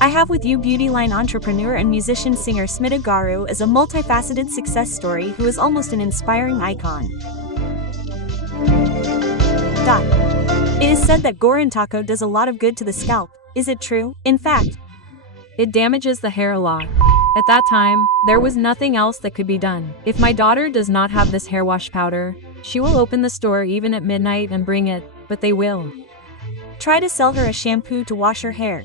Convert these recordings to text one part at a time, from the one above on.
I have with you beauty line entrepreneur and musician singer Smitha Garu is a multifaceted success story who is almost an inspiring icon. It is said that Goran Taco does a lot of good to the scalp. Is it true? In fact, it damages the hair a lot. At that time, there was nothing else that could be done. If my daughter does not have this hair wash powder, she will open the store even at midnight and bring it, but they will try to sell her a shampoo to wash her hair.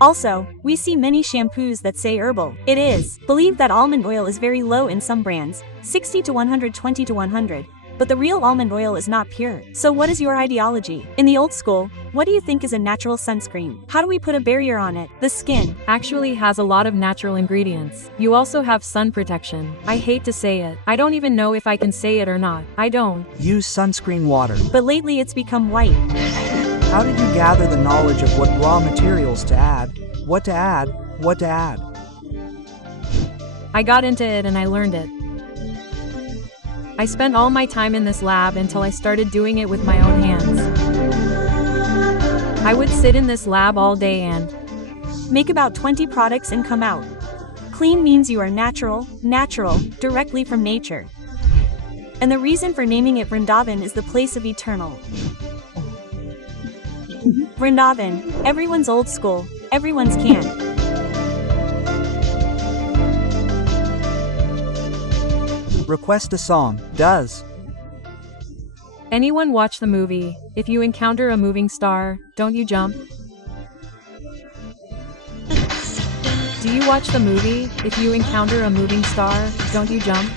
Also, we see many shampoos that say herbal. It is believed that almond oil is very low in some brands, 60 to 120 to 100, but the real almond oil is not pure. So what is your ideology? In the old school, what do you think is a natural sunscreen? How do we put a barrier on it? The skin actually has a lot of natural ingredients. You also have sun protection. I hate to say it. I don't even know if I can say it or not. I don't use sunscreen water. But lately it's become white. How did you gather the knowledge of what raw materials to add, what to add, what to add? I got into it and I learned it. I spent all my time in this lab until I started doing it with my own hands. I would sit in this lab all day and make about 20 products and come out. Clean means you are natural, directly from nature. And the reason for naming it Vrindavan is the place of eternal. Vrindavan, everyone's old school, everyone's can. Request a song. Does anyone watch the movie, If You Encounter a Moving Star, Don't You Jump? Do you watch the movie, If You Encounter a Moving Star, Don't You Jump?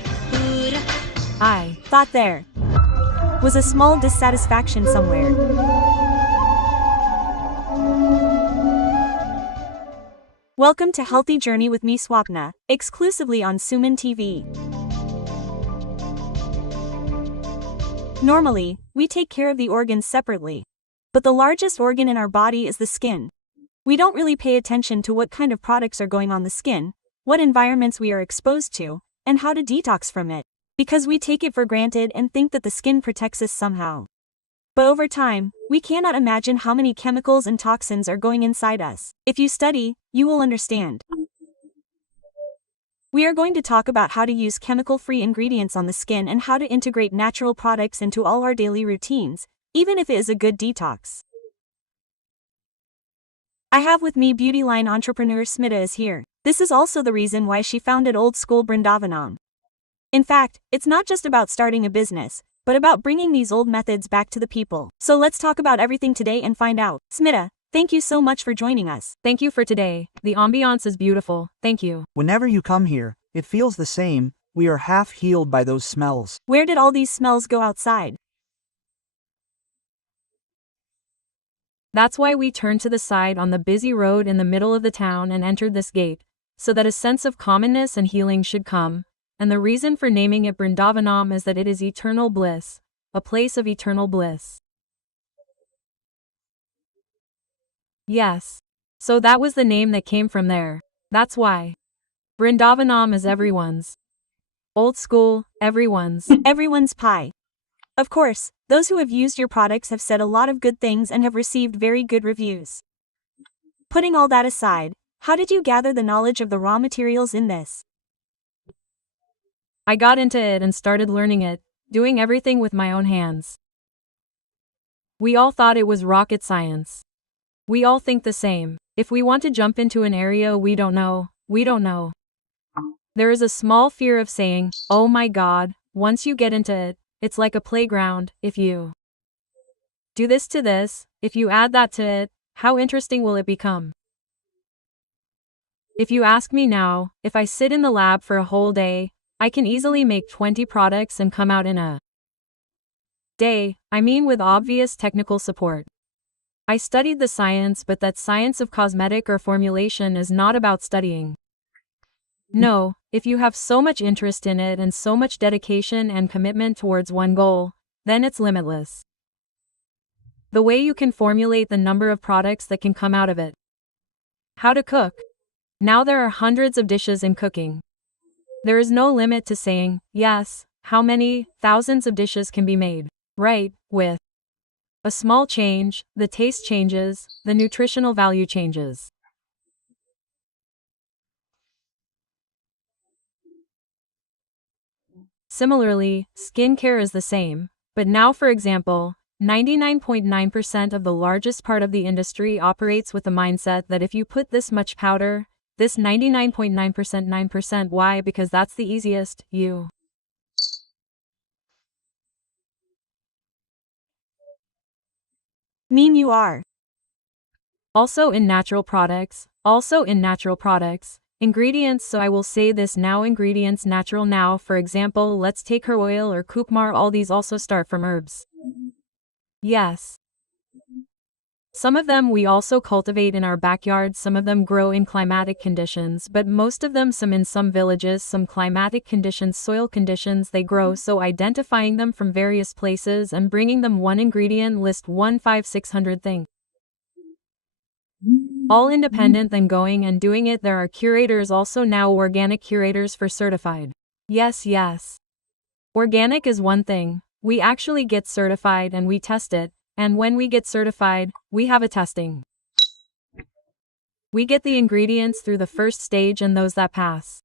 I thought there was a small dissatisfaction somewhere. Welcome to Healthy Journey with me, Swapna, exclusively on SumanTV. Normally, we take care of the organs separately. But the largest organ in our body is the skin. We don't really pay attention to what kind of products are going on the skin, what environments we are exposed to, and how to detox from it, because we take it for granted and think that the skin protects us somehow. But over time, we cannot imagine how many chemicals and toxins are going inside us. If you study, you will understand. We are going to talk about how to use chemical-free ingredients on the skin and how to integrate natural products into all our daily routines, even if it is a good detox. I have with me beauty line entrepreneur Smitha is here. This is also the reason why she founded Old School Vrindavanam. In fact, it's not just about starting a business, but about bringing these old methods back to the people. So let's talk about everything today and find out. Smitha, thank you so much for joining us. Thank you for today. The ambiance is beautiful. Thank you. Whenever you come here, it feels the same. We are half healed by those smells. Where did all these smells go outside? That's why we turned to the side on the busy road in the middle of the town and entered this gate, so that a sense of commonness and healing should come. And the reason for naming it Vrindavanam is that it is eternal bliss, a place of eternal bliss. Yes. So that was the name that came from there. That's why. Vrindavanam is everyone's. Old school, everyone's. Everyone's pie. Of course, those who have used your products have said a lot of good things and have received very good reviews. Putting all that aside, how did you gather the knowledge of the raw materials in this? I got into it and started learning it, doing everything with my own hands. We all thought it was rocket science. We all think the same. If we want to jump into an area we don't know, we don't know. There is a small fear of saying, oh my God, once you get into it, it's like a playground. If you do this to this, if you add that to it, how interesting will it become? If you ask me now, if I sit in the lab for a whole day, I can easily make 20 products and come out in a day, I mean with obvious technical support. I studied the science, but that science of cosmetic or formulation is not about studying. No, if you have so much interest in it and so much dedication and commitment towards one goal, then it's limitless. The way you can formulate the number of products that can come out of it. How to cook. Now there are hundreds of dishes in cooking. There is no limit to saying, yes, how many thousands of dishes can be made, right, with a small change, the taste changes, the nutritional value changes. Similarly, skincare is the same. But now, for example, 99.9% of the largest part of the industry operates with the mindset that if you put this much powder, this 99.9% 9%, why? Because that's the easiest. You mean you are. Also in natural products, ingredients, so I will say this now, ingredients natural now, for example, let's take hair oil or kurkuma, all these also start from herbs. Yes. Some of them we also cultivate in our backyard, some of them grow in climatic conditions, but most of them some in some villages, some climatic conditions, soil conditions they grow, so identifying them from various places and bringing them one ingredient list 1 5 600 thing. All independent than going and doing it. There are curators also now, organic curators for certified. Yes. Organic is one thing. We actually get certified and we test it, and when we get certified, we have a testing. We get the ingredients through the first stage and those that pass.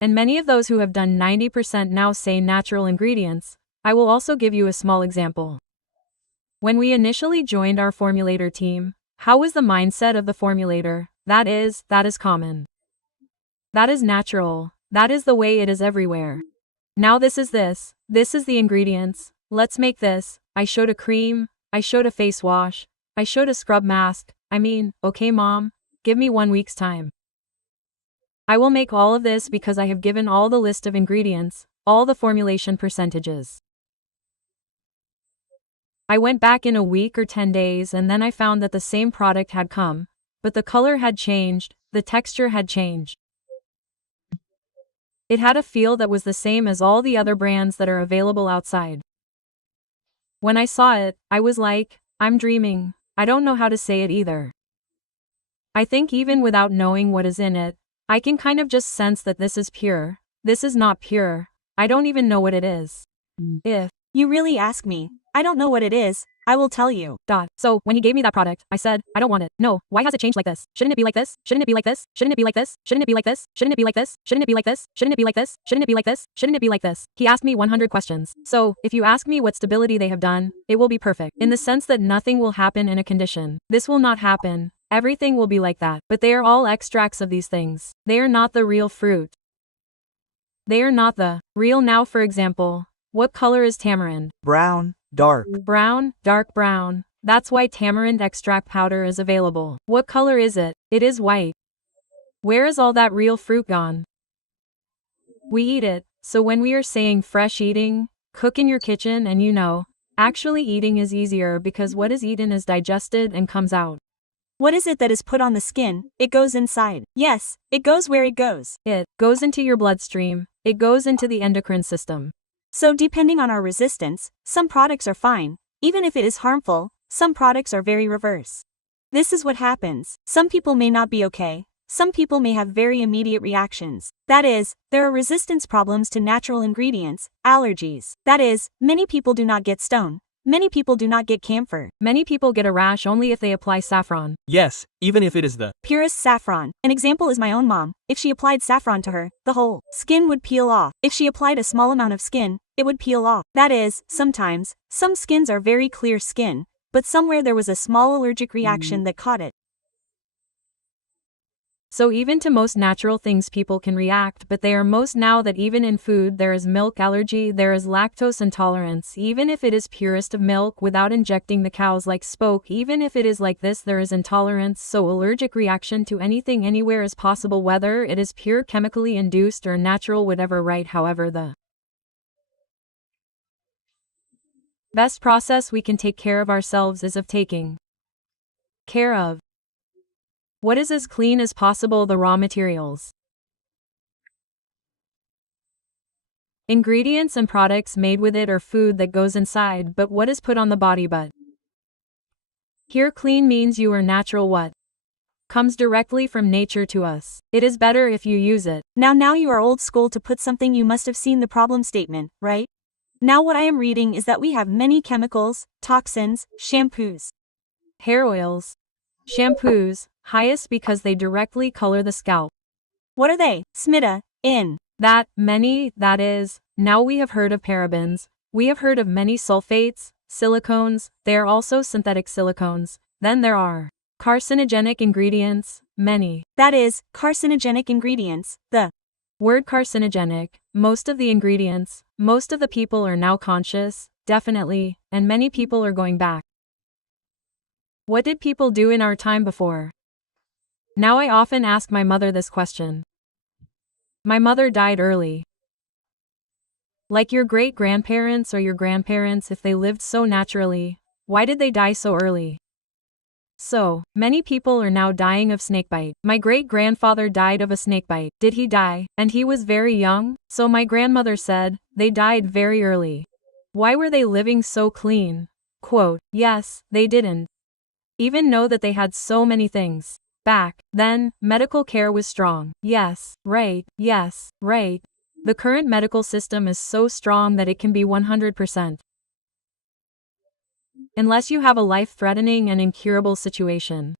And many of those who have done 90% now say natural ingredients. I will also give you a small example. When we initially joined our formulator team, how was the mindset of the formulator? That is common. That is natural. That is the way it is everywhere. Now this is the ingredients. Let's make this. I showed a cream, I showed a face wash, I showed a scrub mask. Okay mom, give me 1 week's time. I will make all of this because I have given all the list of ingredients, all the formulation percentages. I went back in a week or 10 days and then I found that the same product had come, but the color had changed, the texture had changed. It had a feel that was the same as all the other brands that are available outside. When I saw it, I was like, I'm dreaming. I don't know how to say it either. I think even without knowing what is in it, I can kind of just sense that this is pure, this is not pure, I don't even know what it is. If you really ask me, I don't know what it is, I will tell you. So, when he gave me that product, I said, I don't want it. No, why has it changed like this? Shouldn't it be like this? Shouldn't it be like this? Shouldn't it be like this? Shouldn't it be like this? Shouldn't it be like this? Shouldn't it be like this? Shouldn't it be like this? Shouldn't it be like this? Shouldn't it be like this? He asked me 100 questions. So, if you ask me what stability they have done, it will be perfect. In the sense that nothing will happen in a condition. This will not happen. Everything will be like that. But they are all extracts of these things. They are not the real fruit. They are not the real. Now, for example, what color is tamarind? Brown, dark. Brown, dark brown. That's why tamarind extract powder is available. What color is it? It is white. Where is all that real fruit gone? We eat it. So when we are saying fresh eating, cook in your kitchen and actually eating is easier because what is eaten is digested and comes out. What is it that is put on the skin? It goes inside. Yes, it goes where it goes. It goes into your bloodstream. It goes into the endocrine system. So depending on our resistance, some products are fine. Even if it is harmful, some products are very reverse. This is what happens. Some people may not be okay. Some people may have very immediate reactions. That is, there are resistance problems to natural ingredients, allergies. That is, many people do not get stone. Many people do not get camphor. Many people get a rash only if they apply saffron. Yes, even if it is the purest saffron. An example is my own mom. If she applied saffron to her, the whole skin would peel off. If she applied a small amount of skin, it would peel off. That is, sometimes, some skins are very clear skin, but somewhere there was a small allergic reaction that caught it. So even to most natural things people can react, but they are most now that even in food there is milk allergy, there is lactose intolerance, even if it is purest of milk without injecting the cows like spoke, even if it is like this there is intolerance, so allergic reaction to anything anywhere is possible whether it is pure chemically induced or natural whatever right. However, the best process we can take care of ourselves is of taking care of what is as clean as possible, the raw materials, ingredients and products made with it or food that goes inside, but what is put on the body. But here clean means you are natural, what comes directly from nature to us. It is better if you use it. Now you are old school to put something, you must have seen the problem statement, right? Now what I am reading is that we have many chemicals, toxins, shampoos, hair oils, shampoos, highest because they directly color the scalp. What are they, Smitha, in? That is, now we have heard of parabens, we have heard of many sulfates, silicones, they are also synthetic silicones, then there are carcinogenic ingredients, many. That is, carcinogenic ingredients, the Word carcinogenic, most of the ingredients, most of the people are now conscious, definitely, and many people are going back. What did people do in our time before? Now I often ask my mother this question. My mother died early. Like your great-grandparents or your grandparents, if they lived so naturally, why did they die so early? So, many people are now dying of snakebite. My great-grandfather died of a snakebite. Did he die? And he was very young? So my grandmother said, they died very early. Why were they living so clean? Quote, yes, they didn't even know that they had so many things. Back then, medical care was strong. Yes, right. The current medical system is so strong that it can be 100%. Unless you have a life-threatening and incurable situation,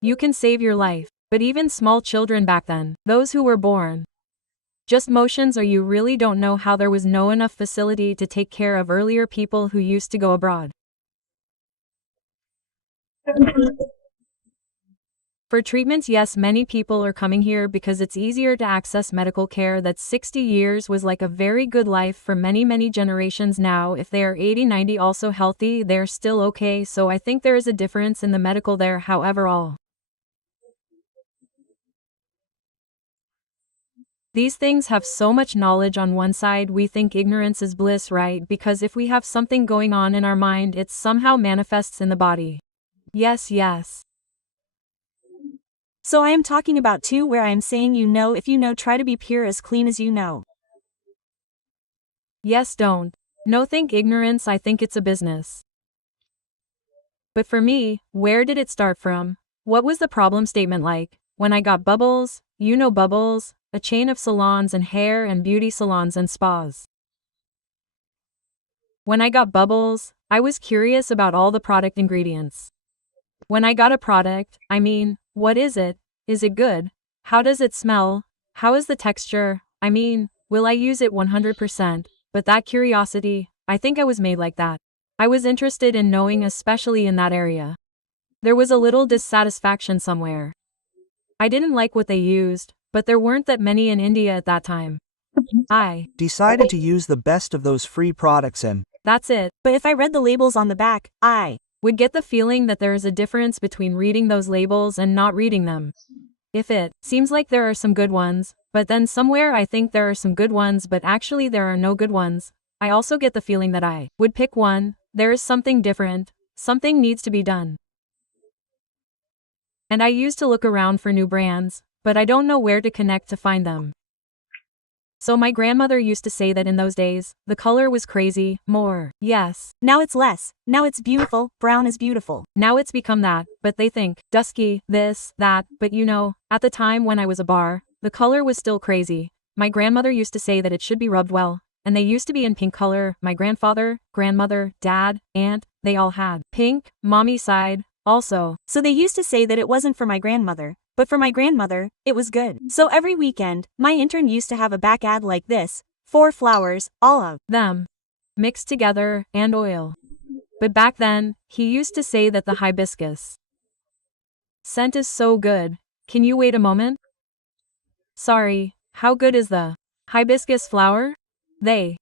you can save your life. But even small children back then, those who were born just motions, or you really don't know how there was no enough facility to take care of earlier people who used to go abroad. For treatments, yes, many people are coming here because it's easier to access medical care. That 60 years was like a very good life for many generations now. If they are 80, 90 also healthy, they're still okay, so I think there is a difference in the medical there. However, all these things have so much knowledge on one side. We think ignorance is bliss, right? Because if we have something going on in our mind, it somehow manifests in the body. Yes. So I am talking about two, where I am saying, you know, if you know, try to be pure, as clean as you know. Yes, don't. No, think ignorance, I think it's a business. But for me, where did it start from? What was the problem statement like? When I got Bubbles, you know Bubbles, a chain of salons and hair and beauty salons and spas. When I got Bubbles, I was curious about all the product ingredients. When I got a product, I mean, what is it? Is it good? How does it smell? How is the texture? I mean, will I use it 100%? But that curiosity, I think I was made like that. I was interested in knowing, especially in that area. There was a little dissatisfaction somewhere. I didn't like what they used, but there weren't that many in India at that time. I Decided to use the best of those free products and that's it. But if I read the labels on the back, I Would get the feeling that there is a difference between reading those labels and not reading them. If it seems like there are some good ones, but then somewhere I think there are some good ones, but actually there are no good ones, I also get the feeling that I would pick one. There is something different, something needs to be done. And I used to look around for new brands, but I don't know where to connect to find them. So my grandmother used to say that in those days, the color was crazy, more, yes. Now it's less, now it's beautiful, brown is beautiful. Now it's become that, but they think, dusky, this, that, but you know, at the time when I was a bar, the color was still crazy. My grandmother used to say that it should be rubbed well, and they used to be in pink color. My grandfather, grandmother, dad, aunt, they all had pink, mommy side, also. So they used to say that it wasn't for my grandmother, but for my grandmother, it was good. So every weekend, my intern used to have a back ad like this, 4 flowers, all of them mixed together, and oil. But back then, he used to say that the hibiscus scent is so good. Can you wait a moment? Sorry, how good is the hibiscus flower? They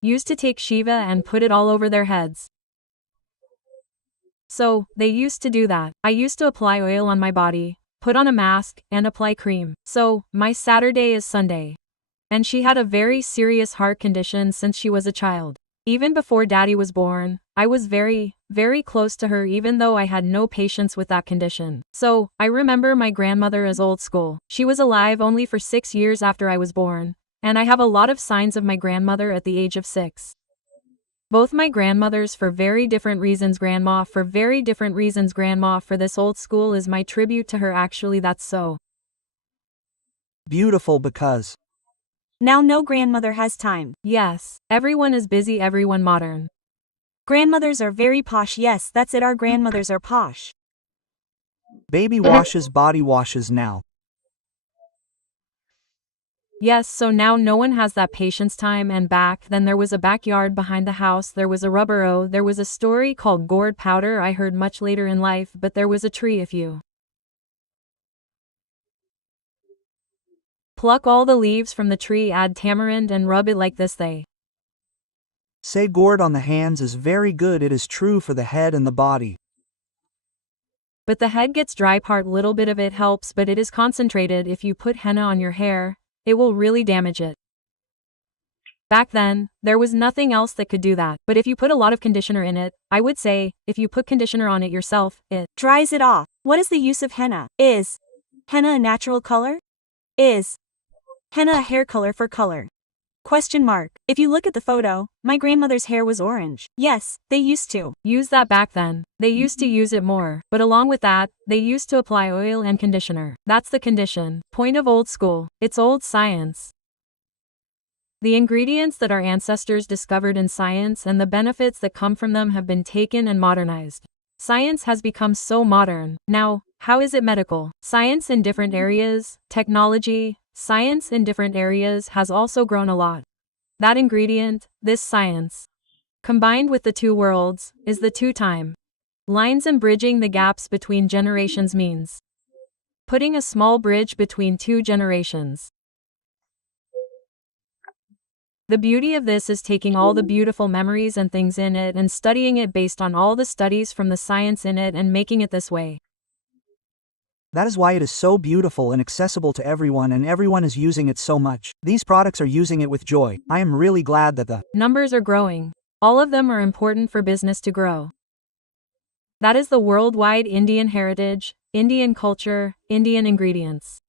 used to take Shiva and put it all over their heads. So, they used to do that. I used to apply oil on my body, put on a mask, and apply cream. So, my Saturday is Sunday. And she had a very serious heart condition since she was a child. Even before Daddy was born, I was very close to her, even though I had no patience with that condition. So, I remember my grandmother as old school. She was alive only for 6 years after I was born, and I have a lot of signs of my grandmother at the age of 6. Both my grandmothers for very different reasons. Grandma for very different reasons. Grandma for this old school is my tribute to her. Actually, that's so beautiful because now no grandmother has time. Yes, everyone is busy, everyone modern. Grandmothers are very posh. Yes, that's it, our grandmothers are posh. baby washes, body washes now. Yes, so now no one has that patience time. And back then there was a backyard behind the house, there was a rubbero, there was a story called gourd powder I heard much later in life, but there was a tree. If you pluck all the leaves from the tree, add tamarind and rub it like this, they say gourd on the hands is very good. It is true for the head and the body. but the head gets dry part, little bit of it helps, but it is concentrated. If you put henna on your hair, it will really damage it. Back then, there was nothing else that could do that, but if you put a lot of conditioner in it, I would say, if you put conditioner on it yourself, it dries it off. What is the use of henna? Is henna a natural color? Is henna a hair color for color? Question mark. If you look at the photo, my grandmother's hair was orange. Yes, they used to use that back then. They used to use it more, but along with that, they used to apply oil and conditioner. That's the condition. Point of old school. It's old science. The ingredients that our ancestors discovered in science and the benefits that come from them have been taken and modernized. Science has become so modern. Now, how is it medical? Science in different areas, technology, science in different areas has also grown a lot. That ingredient, this science, combined with the two worlds, is the two-time lines, and bridging the gaps between generations means putting a small bridge between two generations. The beauty of this is taking all the beautiful memories and things in it and studying it based on all the studies from the science in it and making it this way. That is why it is so beautiful and accessible to everyone, and everyone is using it so much. These products are using it with joy. I am really glad that the numbers are growing. All of them are important for business to grow. That is the worldwide Indian heritage, Indian culture, Indian ingredients.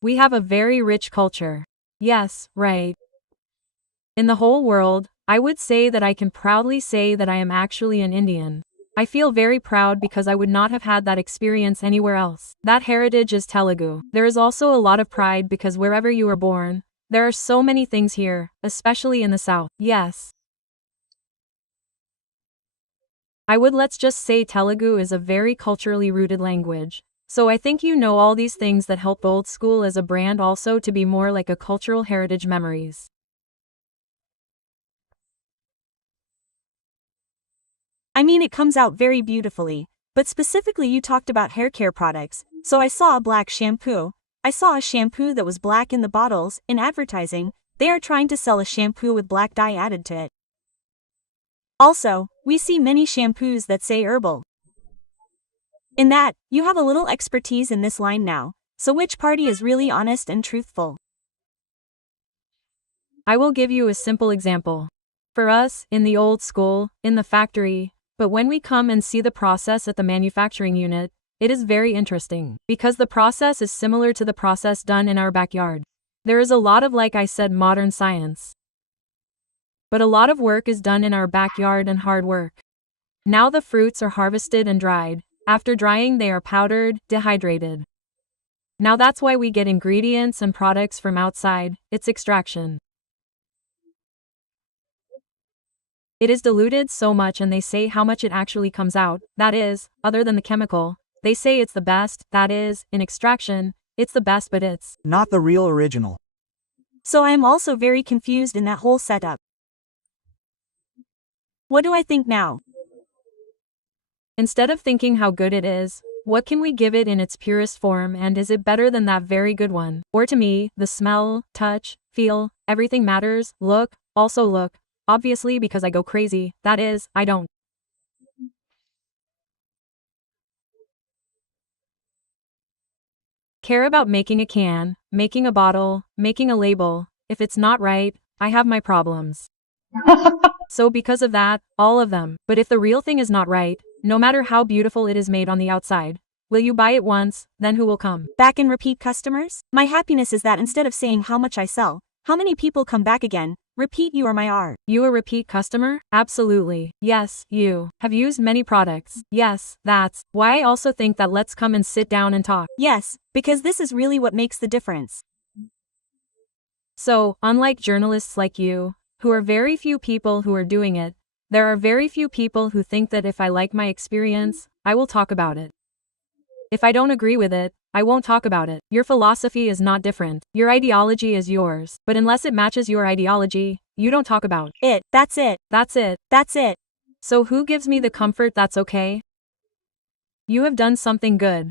We have a very rich culture. Yes, right. In the whole world, I would say that I can proudly say that I am actually an Indian. I feel very proud because I would not have had that experience anywhere else. That heritage is Telugu. There is also a lot of pride because wherever you are born, there are so many things here, especially in the South. Yes. Let's just say Telugu is a very culturally rooted language. So I think you know all these things that help Old School as a brand also to be more like a cultural heritage memories. I mean, it comes out very beautifully, but specifically you talked about hair care products, so I saw a black shampoo. I saw a shampoo that was black in the bottles. In advertising, they are trying to sell a shampoo with black dye added to it. Also, we see many shampoos that say herbal. In that, you have a little expertise in this line now, so which party is really honest and truthful? I will give you a simple example. For us, in the old school, in the factory, but when we come and see the process at the manufacturing unit, it is very interesting, because the process is similar to the process done in our backyard. There is a lot of, like I said, modern science. But a lot of work is done in our backyard and hard work. Now the fruits are harvested and dried. After drying they are powdered, dehydrated. Now that's why we get ingredients and products from outside, it's extraction. It is diluted so much and they say how much it actually comes out, that is, other than the chemical. They say it's the best, that is, in extraction, it's the best, but it's not the real original. So I am also very confused in that whole setup. What do I think now? Instead of thinking how good it is, what can we give it in its purest form, and is it better than that very good one? Or to me, the smell, touch, feel, everything matters. Look, also look. Obviously because I go crazy, that is, I don't care about making a can, making a bottle, making a label. If it's not right, I have my problems. So because of that, all of them. But if the real thing is not right, no matter how beautiful it is made on the outside, will you buy it once, then who will come back and repeat customers? My happiness is that instead of saying how much I sell, how many people come back again, repeat. You are my R. You a repeat customer? Absolutely. Yes, you have used many products. Yes, that's why I also think that let's come and sit down and talk. Yes, because this is really what makes the difference. So, unlike journalists like you, who are very few people who are doing it, there are very few people who think that if I like my experience, I will talk about it. If I don't agree with it, I won't talk about it. Your philosophy is not different. Your ideology is yours. But unless it matches your ideology, you don't talk about it. That's it. That's it. That's it. So who gives me the comfort that's okay? You have done something good.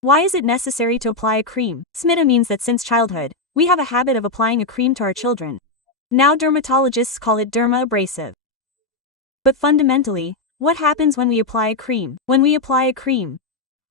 Why is it necessary to apply a cream? Smitha means that since childhood, we have a habit of applying a cream to our children. Now dermatologists call it derma-abrasive. But fundamentally, what happens when we apply a cream? When we apply a cream,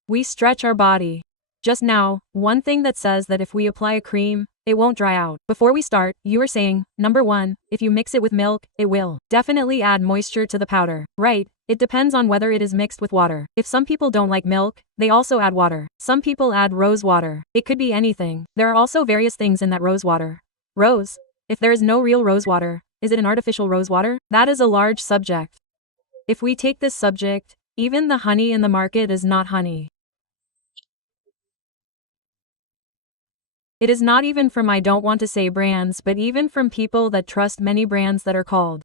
we stretch our body. Just now, one thing that says that if we apply a cream, it won't dry out. Before we start, you were saying, number 1, if you mix it with milk, it will definitely add moisture to the powder, right? It depends on whether it is mixed with water. If some people don't like milk, they also add water. Some people add rose water. It could be anything. There are also various things in that rose water. Rose? If there is no real rose water, is it an artificial rose water? That is a large subject. If we take this subject, even the honey in the market is not honey. It is not even from I don't want to say brands, but even from people that trust many brands that are called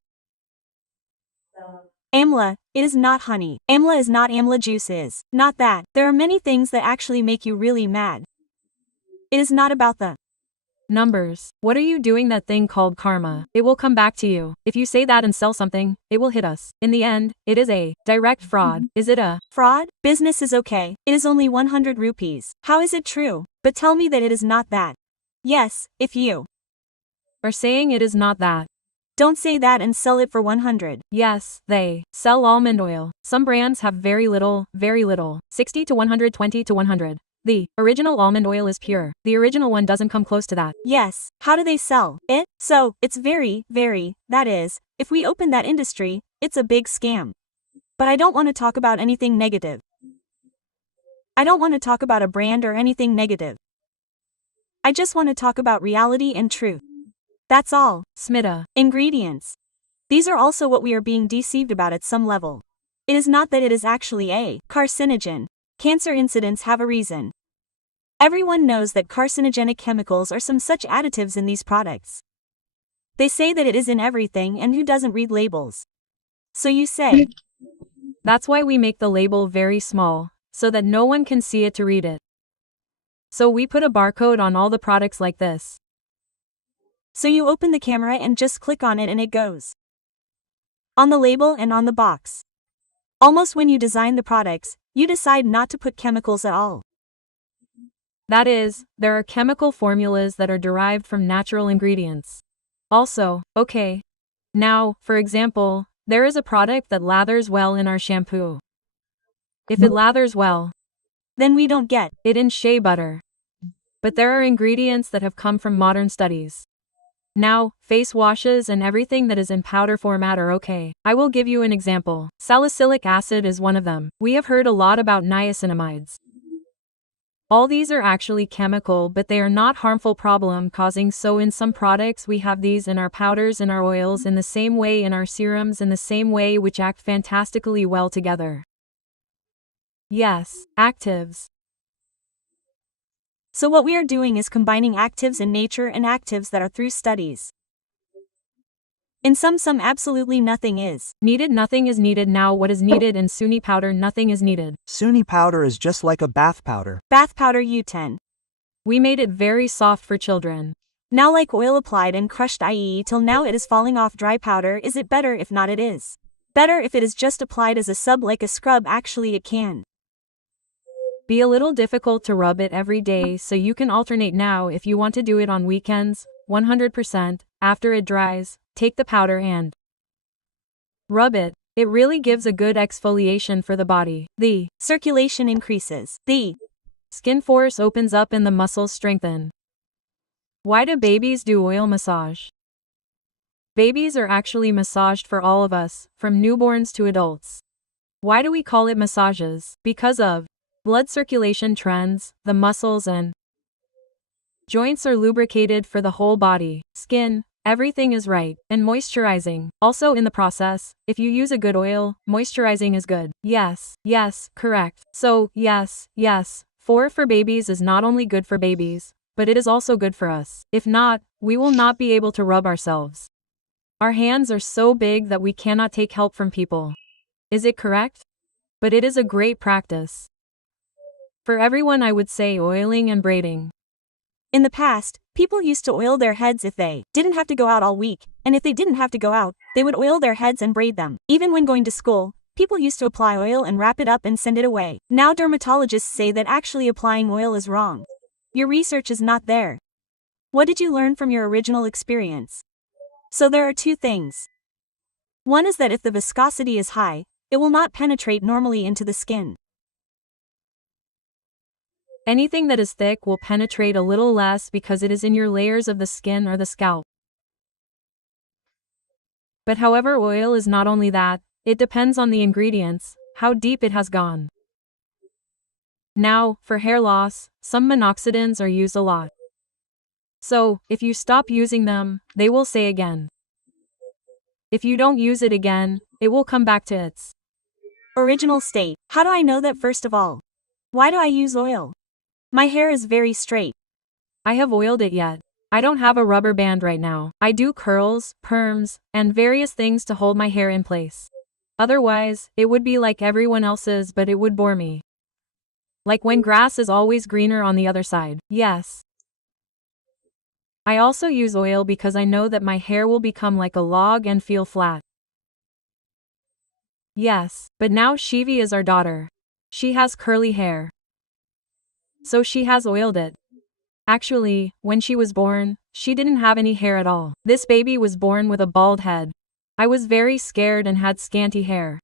amla. It is not honey. Amla is not amla juice is. Not that. There are many things that actually make you really mad. It is not about the numbers. What are you doing that thing called karma? It will come back to you. If you say that and sell something, it will hit us. In the end, it is a direct fraud. Is it a fraud? Business is okay. It is only 100 rupees. How is it true? But tell me that it is not that. Yes, if you are saying it is not that. Don't say that and sell it for 100. Yes, they sell almond oil. Some brands have very little, 60 to 120 to 100. The original almond oil is pure. The original one doesn't come close to that. Yes, how do they sell it? So, it's very, that is, if we open that industry, it's a big scam. But I don't want to talk about anything negative. I don't want to talk about a brand or anything negative. I just want to talk about reality and truth. That's all. Smitha. Ingredients. These are also what we are being deceived about at some level. It is not that it is actually a carcinogen. Cancer incidents have a reason. Everyone knows that carcinogenic chemicals are some such additives in these products. They say that it is in everything, and who doesn't read labels? So you say. That's why we make the label very small, so that no one can see it to read it. So we put a barcode on all the products like this. So you open the camera and just click on it and it goes on the label and on the box. Almost when you design the products, you decide not to put chemicals at all. That is, there are chemical formulas that are derived from natural ingredients. Also, okay. Now, for example, there is a product that lathers well in our shampoo. If it lathers well, then we don't get it in shea butter. But there are ingredients that have come from modern studies. Now, face washes and everything that is in powder format are okay. I will give you an example. Salicylic acid is one of them. We have heard a lot about niacinamides. All these are actually chemical, but they are not harmful problem causing. So in some products we have these in our powders, in our oils, in the same way in our serums, in the same way, which act fantastically well together. Yes, actives. So what we are doing is combining actives in nature and actives that are through studies. In some absolutely nothing is needed. Nothing is needed. Now what is needed in Suni powder? Nothing is needed. Suni powder is just like a bath powder. Bath powder U10. We made it very soft for children. Now like oil applied and crushed, i.e. till now it is falling off dry powder. Is it better? If not, it is better if it is just applied as a sub like a scrub. Actually it can be a little difficult to rub it every day, so you can alternate. Now if you want to do it on weekends, 100%, after it dries, take the powder and rub it. It really gives a good exfoliation for the body. The circulation increases. The skin force opens up and the muscles strengthen. Why do babies do oil massage? Babies are actually massaged for all of us, from newborns to adults. Why do we call it massages? Because of blood circulation trends, the muscles and joints are lubricated for the whole body, skin, everything is right, and moisturizing. Also in the process, if you use a good oil, moisturizing is good. Yes, correct. So, yes, for babies is not only good for babies, but it is also good for us. If not, we will not be able to rub ourselves. Our hands are so big that we cannot take help from people. Is it correct? But it is a great practice. For everyone, I would say oiling and braiding. In the past, people used to oil their heads if they didn't have to go out all week, and if they didn't have to go out, they would oil their heads and braid them. Even when going to school, people used to apply oil and wrap it up and send it away. Now dermatologists say that actually applying oil is wrong. Your research is not there. What did you learn from your original experience? So there are two things. One is that if the viscosity is high, it will not penetrate normally into the skin. Anything that is thick will penetrate a little less because it is in your layers of the skin or the scalp. But however, oil is not only that, it depends on the ingredients, how deep it has gone. Now, for hair loss, some minoxidants are used a lot. So, if you stop using them, they will say again. If you don't use it again, it will come back to its original state. How do I know that first of all? Why do I use oil? My hair is very straight. I have oiled it yet. I don't have a rubber band right now. I do curls, perms, and various things to hold my hair in place. Otherwise, it would be like everyone else's, but it would bore me. Like when grass is always greener on the other side. Yes. I also use oil because I know that my hair will become like a log and feel flat. Yes, but now Shivi is our daughter. She has curly hair. So she has oiled it. Actually, when she was born, she didn't have any hair at all. This baby was born with a bald head. I was very scared and had scanty hair.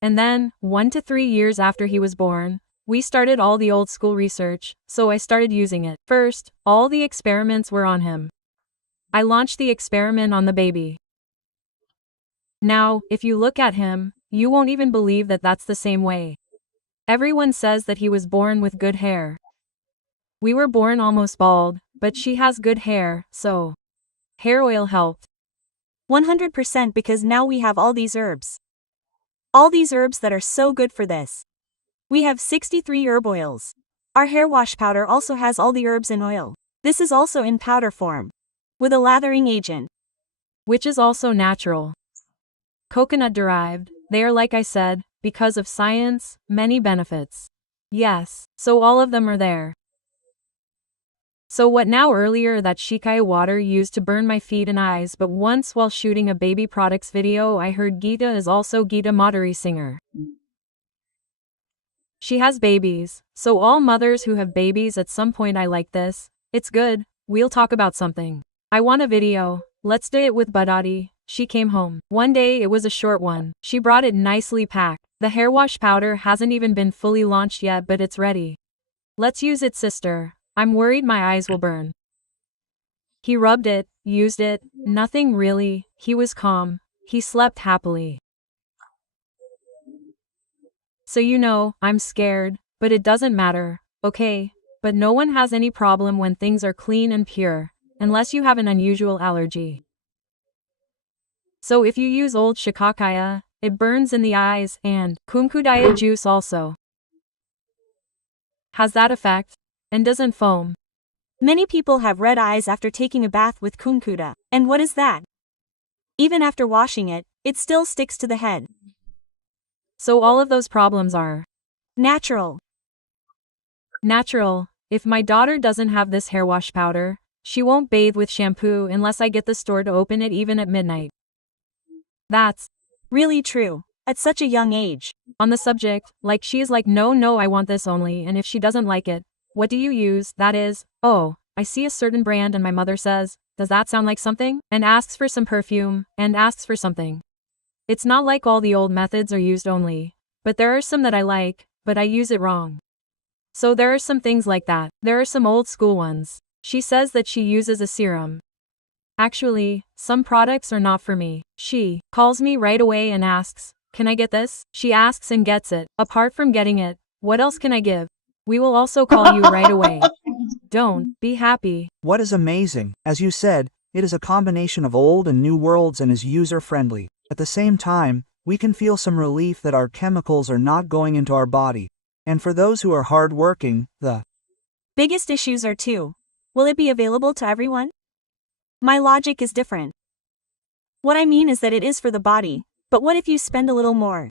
And then, 1 to 3 years after he was born, we started all the old school research, so I started using it. First, all the experiments were on him. I launched the experiment on the baby. Now, if you look at him, you won't even believe that that's the same way. Everyone says that he was born with good hair. We were born almost bald, but she has good hair, so hair oil helped. 100% because now we have all these herbs. All these herbs that are so good for this. We have 63 herb oils. Our hair wash powder also has all the herbs in oil. This is also in powder form. With a lathering agent. Which is also natural. Coconut derived, they are, like I said, because of science, many benefits. Yes, so all of them are there. So what now? Earlier that shikai water used to burn my feet and eyes, but once while shooting a baby products video I heard Geeta is also Geeta Madhuri singer. She has babies, so all mothers who have babies at some point I like this, it's good, we'll talk about something. I want a video, let's do it with Badati. She came home. One day it was a short one, she brought it nicely packed. The hair wash powder hasn't even been fully launched yet but it's ready. Let's use it, sister. I'm worried my eyes will burn. He rubbed it, used it, nothing really, he was calm, he slept happily. So you know, I'm scared, but it doesn't matter, okay? But no one has any problem when things are clean and pure, unless you have an unusual allergy. So if you use old shikakaya, it burns in the eyes, and kumkudaya juice also has that effect, and doesn't foam. Many people have red eyes after taking a bath with kumkuda. And what is that? Even after washing it, it still sticks to the head. So all of those problems are natural. Natural. If my daughter doesn't have this hair wash powder, she won't bathe with shampoo unless I get the store to open it even at midnight. That's really true. At such a young age. On the subject, like she is like no I want this only, and if she doesn't like it, what do you use? That is, oh, I see a certain brand and my mother says, does that sound like something? And asks for some perfume, and asks for something. It's not like all the old methods are used only, but there are some that I like, but I use it wrong. So there are some things like that. There are some old school ones. She says that she uses a serum. Actually, some products are not for me. She calls me right away and asks, can I get this? She asks and gets it. Apart from getting it, what else can I give? We will also call you right away. Don't be happy. What is amazing, as you said, it is a combination of old and new worlds and is user-friendly. At the same time, we can feel some relief that our chemicals are not going into our body. And for those who are hard-working, the biggest issues are too. Will it be available to everyone? My logic is different. What I mean is that it is for the body, but what if you spend a little more?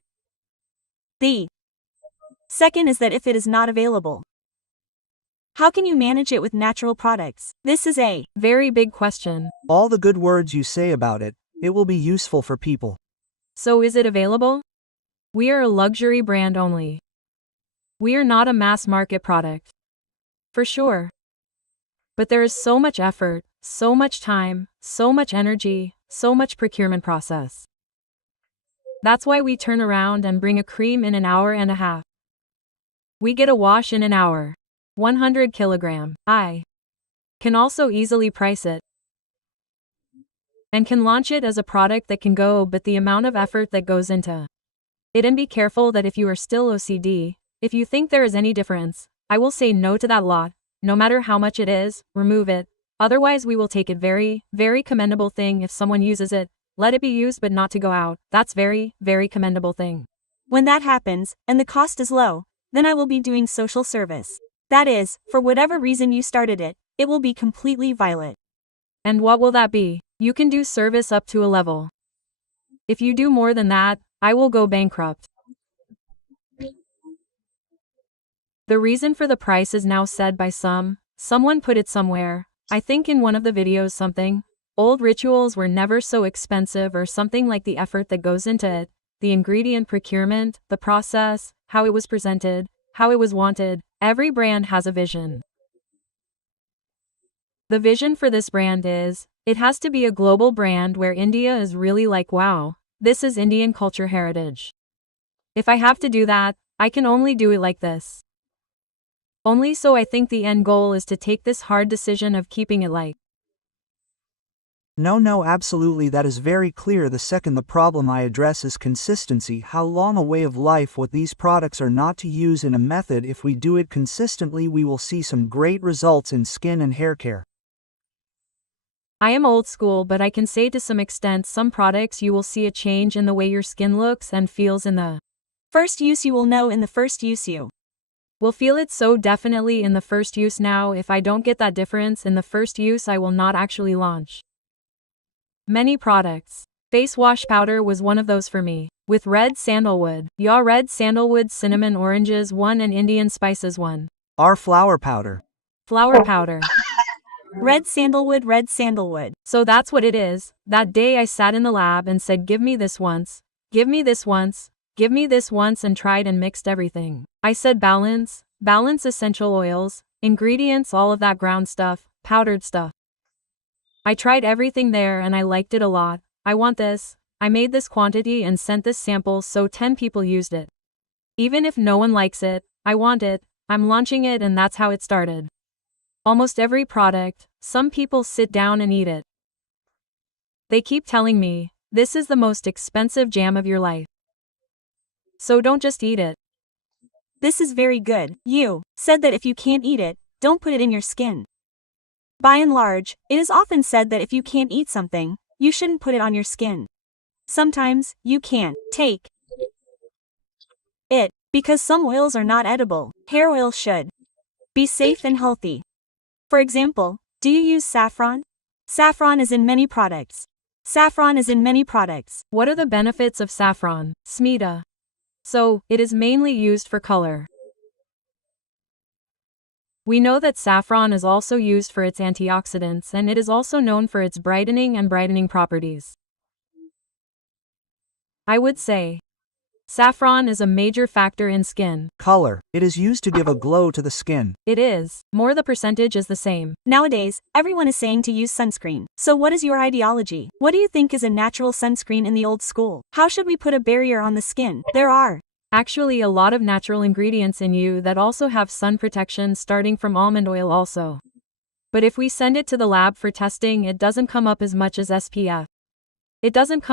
The Second is that if it is not available, how can you manage it with natural products? This is a very big question. All the good words you say about it, it will be useful for people. So is it available? We are a luxury brand only. We are not a mass market product. For sure. But there is so much effort, so much time, so much energy, so much procurement process. That's why we turn around and bring a cream in an hour and a half. We get a wash in an hour. 100 kilogram. I can also easily price it and can launch it as a product that can go, but the amount of effort that goes into it, and be careful that if you are still OCD, if you think there is any difference, I will say no to that lot, no matter how much it is, remove it. Otherwise we will take it. Very, very commendable thing if someone uses it, let it be used but not to go out. That's very, very commendable thing. When that happens, and the cost is low, then I will be doing social service. That is, for whatever reason you started it, it will be completely violet. And what will that be? You can do service up to a level. If you do more than that, I will go bankrupt. The reason for the price is now said by someone put it somewhere, I think in one of the videos something, old rituals were never so expensive or something, like the effort that goes into it, the ingredient procurement, the process, how it was presented, how it was wanted. Every brand has a vision. The vision for this brand is, it has to be a global brand where India is really like, wow, this is Indian culture heritage. If I have to do that, I can only do it like this. Only so I think the end goal is to take this hard decision of keeping it like. No, absolutely, that is very clear. The second the problem I address is consistency, how long a way of life what these products are not to use in a method. If we do it consistently we will see some great results in skin and hair care. I am old school, but I can say to some extent some products you will see a change in the way your skin looks and feels in the first use. You will know in the first use you will feel it so definitely in the first use. Now if I don't get that difference in the first use I will not actually launch many products. Face wash powder was one of those for me. With red sandalwood, red sandalwood, cinnamon, oranges 1 and Indian spices 1. Our flower powder. Flower powder. Red sandalwood. So that's what it is. That day I sat in the lab and said, give me this once, give me this once, give me this once, and tried and mixed everything. I said balance essential oils, ingredients, all of that ground stuff, powdered stuff. I tried everything there and I liked it a lot. I want this. I made this quantity and sent this sample so 10 people used it. Even if no one likes it, I want it, I'm launching it, and that's how it started. Almost every product, some people sit down and eat it. They keep telling me, this is the most expensive jam of your life. So don't just eat it. This is very good. You said that if you can't eat it, don't put it in your skin. By and large, it is often said that if you can't eat something, you shouldn't put it on your skin. Sometimes, you can't take it, because some oils are not edible. Hair oil should be safe and healthy. For example, do you use saffron? Saffron is in many products. What are the benefits of saffron, Smitha? So, it is mainly used for color. We know that saffron is also used for its antioxidants, and it is also known for its brightening properties. I would say saffron is a major factor in skin color. It is used to give a glow to the skin. It is. More the percentage is the same. Nowadays, everyone is saying to use sunscreen. So what is your ideology? What do you think is a natural sunscreen in the old school? How should we put a barrier on the skin? There are actually a lot of natural ingredients in you that also have sun protection, starting from almond oil also. But if we send it to the lab for testing, it doesn't come up as much as SPF. It doesn't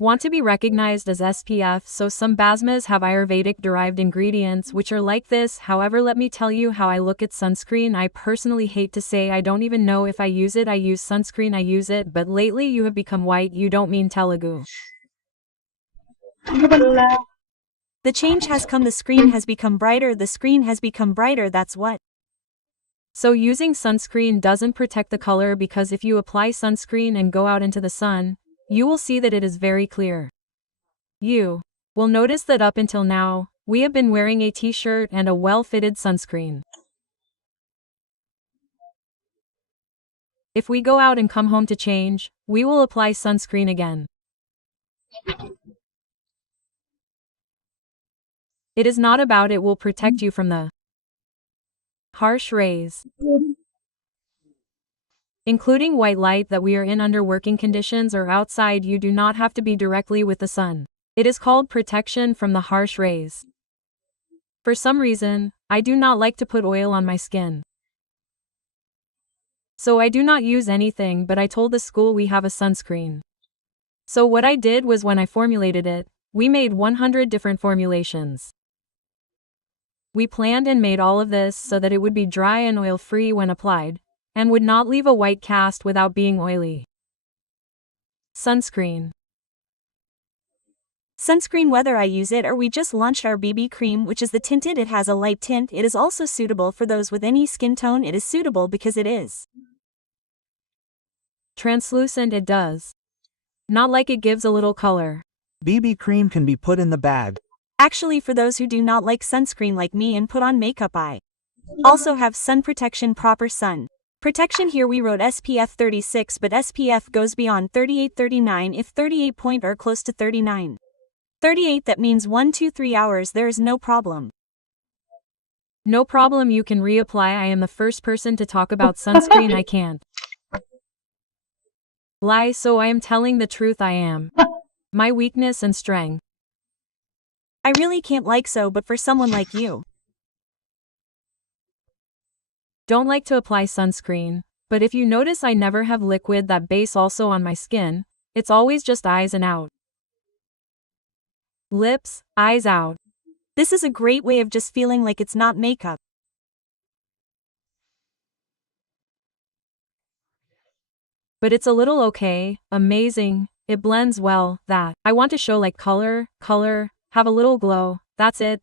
want to be recognized as SPF, so some basmas have Ayurvedic derived ingredients which are like this. However, let me tell you how I look at sunscreen. I personally hate to say I don't even know if I use it. I use sunscreen, I use it, but lately you have become white. You don't mean Telugu. The change has come. The screen has become brighter. That's what. So using sunscreen doesn't protect the color, because if you apply sunscreen and go out into the sun, you will see that it is very clear. You will notice that up until now, we have been wearing a t-shirt and a well-fitted sunscreen. If we go out and come home to change, we will apply sunscreen again. It is not about it will protect you from the harsh rays, including white light that we are in under working conditions or outside. You do not have to be directly with the sun. It is called protection from the harsh rays. For some reason, I do not like to put oil on my skin. So I do not use anything, but I told the school we have a sunscreen. So what I did was when I formulated it, we made 100 different formulations. We planned and made all of this so that it would be dry and oil-free when applied, and would not leave a white cast without being oily. Sunscreen. Sunscreen, whether I use it or we just launched our BB cream, which is the tinted. It has a light tint. It is also suitable for those with any skin tone. It is suitable because it is translucent. It does not like it gives a little color. BB cream can be put in the bag. Actually, for those who do not like sunscreen like me and put on makeup, I also have sun protection. Proper sun protection. Here we wrote SPF 36, but SPF goes beyond 38, 39. If 38 point or close to 39, 38, that means 1 to 3 hours. There is no problem. No problem, you can reapply. I am the first person to talk about sunscreen. I can't lie, so I am telling the truth. I am my weakness and strength. I really can't like so, but for someone like you, don't like to apply sunscreen, but if you notice I never have liquid that base also on my skin, it's always just eyes and out. Lips, eyes out. This is a great way of just feeling like it's not makeup. But it's a little okay, amazing, it blends well, that. I want to show like color, have a little glow, that's it.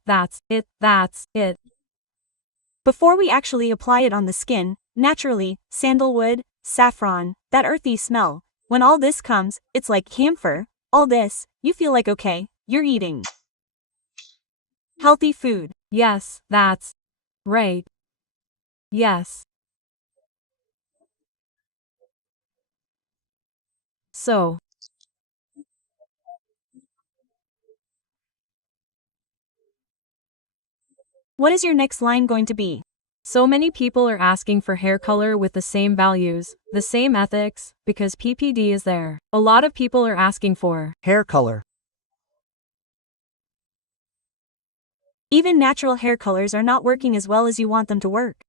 Before we actually apply it on the skin, naturally, sandalwood, saffron, that earthy smell, when all this comes, it's like camphor, all this, you feel like okay, you're eating healthy food. Yes, that's right. Yes. So, what is your next line going to be? so many people are asking for hair color with the same values, the same ethics, because PPD is there. A lot of people are asking for hair color. Even natural hair colors are not working as well as you want them to work.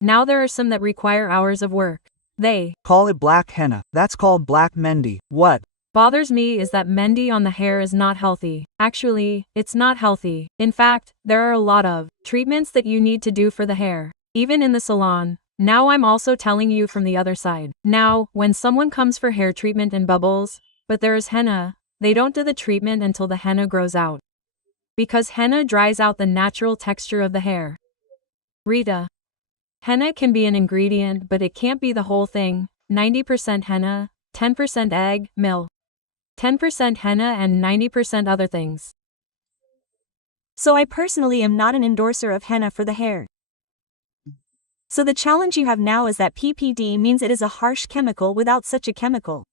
Now there are some that require hours of work. They call it black henna. That's called black Mendy. What bothers me is that Mendy on the hair is not healthy. Actually, it's not healthy. In fact, there are a lot of treatments that you need to do for the hair, even in the salon. Now I'm also telling you from the other side. Now, when someone comes for hair treatment and bubbles, but there is henna, they don't do the treatment until the henna grows out. Because henna dries out the natural texture of the hair. Rita. Henna can be an ingredient, but it can't be the whole thing. 90% henna, 10% egg, milk. 10% henna and 90% other things. So I personally am not an endorser of henna for the hair. So the challenge you have now is that PPD means it is a harsh chemical without such a chemical.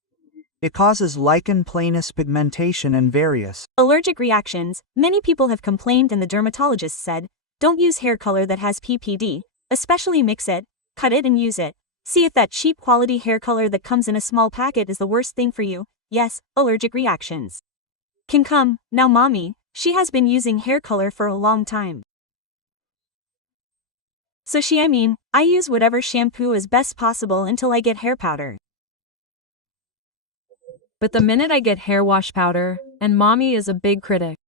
It causes lichen planus pigmentation and various allergic reactions. Many people have complained and the dermatologist said, don't use hair color that has PPD, especially mix it, cut it and use it. See if that cheap quality hair color that comes in a small packet is the worst thing for you. Yes, allergic reactions can come. Now mommy, she has been using hair color for a long time. So I use whatever shampoo is best possible until I get hair powder. But the minute I get hair wash powder, and mommy is a big critic.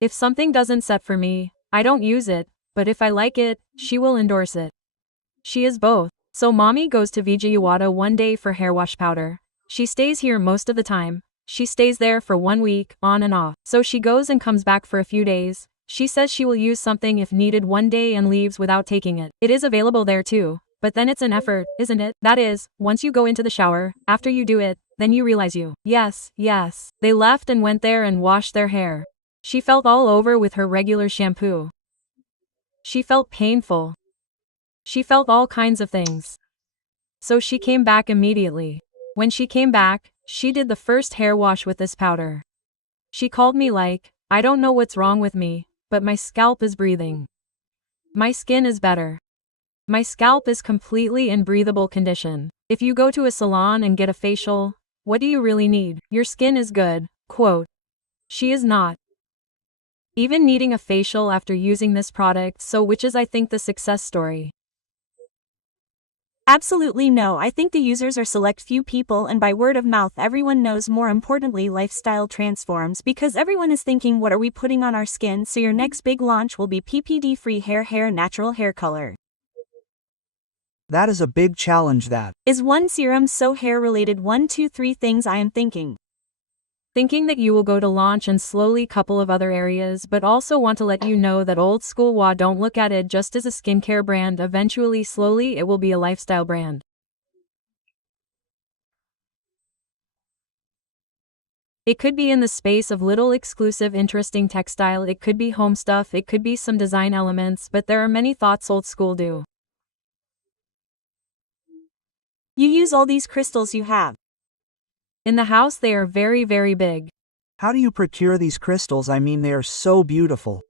If something doesn't set for me, I don't use it, but if I like it, she will endorse it. She is both. So mommy goes to Vijayawada one day for hair wash powder. She stays here most of the time. She stays there for 1 week, on and off. So she goes and comes back for a few days. She says she will use something if needed one day and leaves without taking it. It is available there too, but then it's an effort, isn't it? That is, once you go into the shower, after you do it, then you realize you. Yes. They left and went there and washed their hair. She felt all over with her regular shampoo. She felt painful. She felt all kinds of things. So she came back immediately. When she came back, she did the first hair wash with this powder. She called me like, I don't know what's wrong with me, but my scalp is breathing. My skin is better. My scalp is completely in breathable condition. If you go to a salon and get a facial, what do you really need? Your skin is good, quote. She is not even needing a facial after using this product, so which is I think the success story. Absolutely no, I think the users are select few people, and by word of mouth everyone knows. More importantly, lifestyle transforms because everyone is thinking, what are we putting on our skin? So your next big launch will be PPD free hair natural hair color. That is a big challenge. That is one serum so hair related. 1 2 3 things I am thinking that you will go to launch and slowly couple of other areas, but also want to let you know that old school don't look at it just as a skincare brand. Eventually, slowly it will be a lifestyle brand. It could be in the space of little exclusive interesting textile, it could be home stuff, it could be some design elements, but there are many thoughts old school do. You use all these crystals you have in the house. They are very, very big. How do you procure these crystals? I mean, they are so beautiful.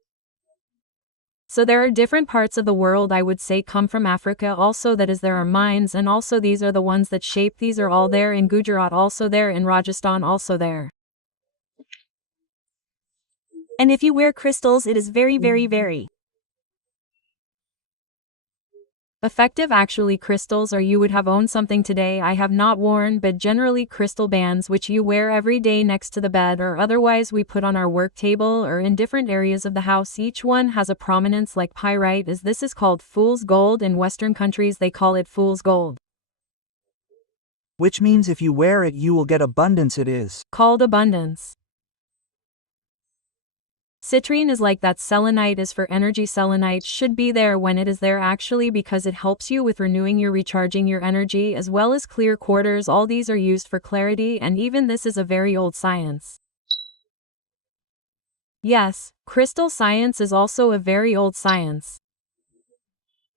So there are different parts of the world, I would say come from Africa also, that is there are mines, and also these are the ones that shape. These are all there in Gujarat, also there in Rajasthan, also there. And if you wear crystals, it is very, very, very effective. Actually, crystals are, you would have owned something today I have not worn, but generally crystal bands which you wear every day next to the bed or otherwise we put on our work table or in different areas of the house. Each one has a prominence like pyrite, as this is called fool's gold. In Western countries they call it fool's gold. Which means if you wear it you will get abundance. It is called abundance. Citrine is like that. Selenite is for energy. Selenite should be there when it is there actually, because it helps you with renewing your recharging your energy, as well as clear quarters. All these are used for clarity, and even this is a very old science. Yes, crystal science is also a very old science.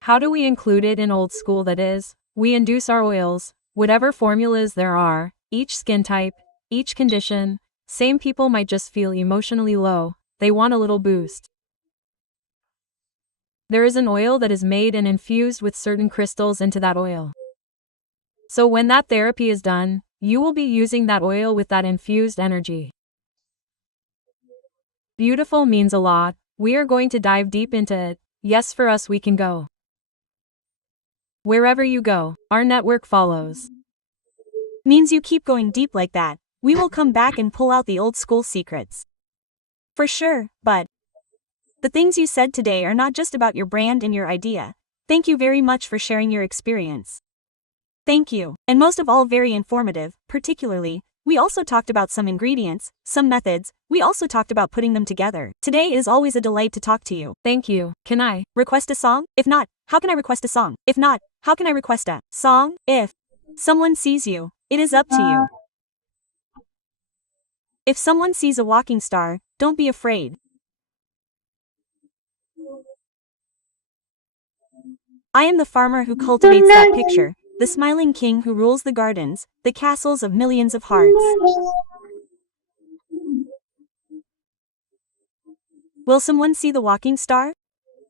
How do we include it in old school? That is, we induce our oils, whatever formulas there are, each skin type, each condition. Same people might just feel emotionally low. They want a little boost. There is an oil that is made and infused with certain crystals into that oil. So when that therapy is done, you will be using that oil with that infused energy. Beautiful means a lot. We are going to dive deep into it. Yes, for us we can go wherever you go. Our network follows. Means you keep going deep like that. We will come back and pull out the old school secrets. For sure, but the things you said today are not just about your brand and your idea. Thank you very much for sharing your experience. Thank you, and most of all very informative. Particularly, we also talked about some ingredients, some methods, we also talked about putting them together. Today is always a delight to talk to you. Thank you. Can I request a song? If not, how can I request a song? If not, how can I request a song? If someone sees you, it is up to you. If someone sees a walking star, don't be afraid. I am the farmer who cultivates that picture, the smiling king who rules the gardens, the castles of millions of hearts. Will someone see the walking star?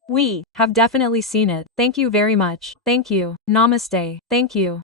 We have definitely seen it. Thank you very much. Thank you. Namaste. Thank you.